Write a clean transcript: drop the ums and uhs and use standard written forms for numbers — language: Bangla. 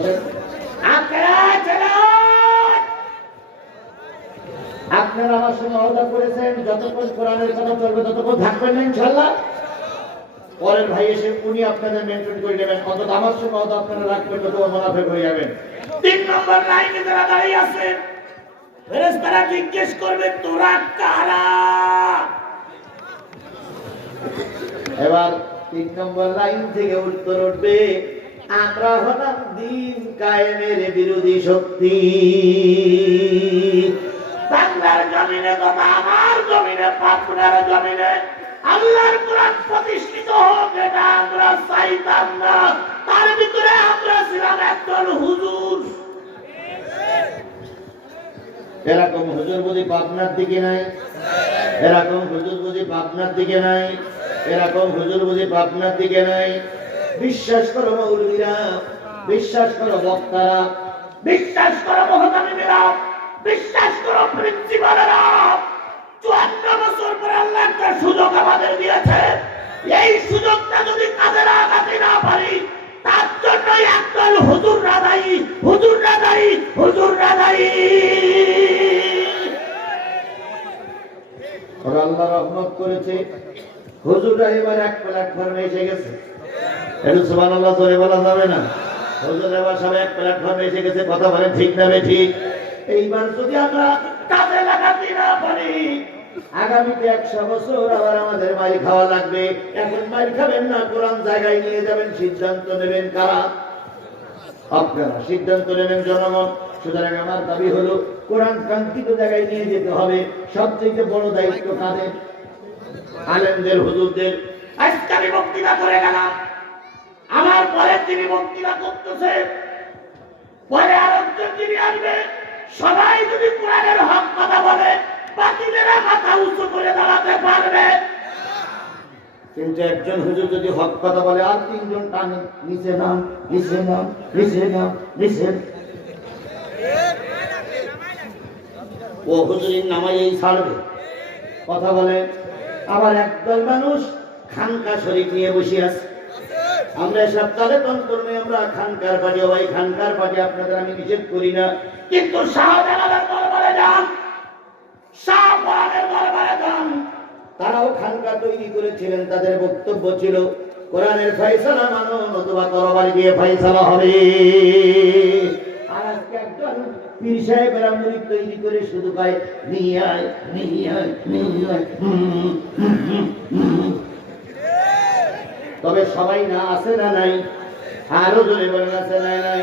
বসেন। আপনারা আমার সঙ্গে ওয়াদা করেছেন যতক্ষণ কোরআনের কথা চলবে ততক্ষণ থাকবেন না ইনশাআল্লাহ। পরের ভাই এসে উনি আপনাদের মেনটেন করে নেবেন, অন্তত আমার সঙ্গে ওয়াদা আপনারা রাখবেন, তত মুনাফিক হয়ে যাবেন। 3 নম্বর লাইনে যারা দাঁড়িয়ে আছেন ফেরেশতারা জিজ্ঞেস করবে তোরা কারা। এবার 3 নম্বর লাইন থেকে উত্তর উঠবে আমরা হলাম দ্বীন কায়েমের বিরোধী শক্তি। বাংলার জমিনে তথা আমার জমিনে পাথরের জমিনে আল্লাহর কোরআন প্রতিষ্ঠিত হোক এটা আমরা চাইতাম না। তার ভিতরে আমরা ছিলাম একজন হুজুর। এরকম হুজুর বুঝি পাবনার দিকে নাই? এরকম হুজুর বুঝি পাবনার দিকে নাই? এরকম হুজুর বুঝি পাবনার দিকে নাই? বিশ্বাস করো মৌলবীরা, বিশ্বাস করো বক্তারা, বিশ্বাস করো মুহতামিমেরা, বিশ্বাস করো প্রিন্সিপালরা, 54 বছর পরে আল্লাহ একটা সুযোগ আমাদের দিয়েছে। এই সুযোগটা যদি কাজে লাগাতে না পারি তার জন্য একদল হুজুররা দায়ী, হুজুররা দায়ী, হুজুররা দায়ী। আল্লাহ রহমত করেছে হুজুররা এবার এক প্ল্যাটফর্মে এসে গেছে। একটু সুবহানাল্লাহ জোরে বলা যাবে না? হুজুর এবার সব এক প্ল্যাটফর্মে এসে গেছে। কথা বলেন ঠিক না ঠিক? এইবার যদি আমরা কাজে লাগাতে না পারি আগামীতে 100 বছর আবার আমাদের মারি খাওয়া লাগবে। এখন মারি খাবেন না, কোরআন জায়গায় নিয়ে যাবেন, সিদ্ধান্ত নেবেন কারা? আপনারা সিদ্ধান্ত নেবেন, জনগণ। সুতরাং আমার দাবি হলো কোরআন কাঙ্ক্ষিত জায়গায় নিয়ে যেতে হবে। সবচেয়ে বড় দায়িত্ব কাদের? আলেমদের, হুজুরদের। আজকে আমি বক্তৃতা করে গেলাম, আমার পরে তিনি বক্তৃতা করতেছে, পরে আরেকজন যিনি আসবে, সবাই যদি কোরআনের হক কথা বলে বাতিলেরা মাথা উঁচু করে দাঁড়াতে পারবে। কিন্তু একজন হুজুর যদি হক কথা বলে আর 3 জন টানে নিচে নাম, নিচে নাম, নিচে নাম, নিচে, ও হুজুরের নামাইয়েই ছাড়বে। কথা বলে। আবার একদল মানুষ খানকা শরীফ নিয়ে বসে আছে। আমরা সব তালেবান কর্মী, আমরা খানকার পার্টি, ভাই খানকার পার্টি, আপনাদের আমি নিষেধ করি না। কিন্তু শাহজালালের দরবারে যান, শাহজালালের দরবারে যান, তারাও খানকা তৈরি করেছিলেন। তাদের বক্তব্য ছিল কোরআনের ফয়সালা মানো নতুবা তরবারি দিয়ে ফয়সালা হবে। আর আজকে একজন পীর সাহেবেরা মুরিদ তৈরি করে শুধু গায় নিয়ে আয়, নিয়ে আয়, নিয়ে আয়। তবে সবাই না আছে না নাই? আরো জোরে বলেন আছে না নাই?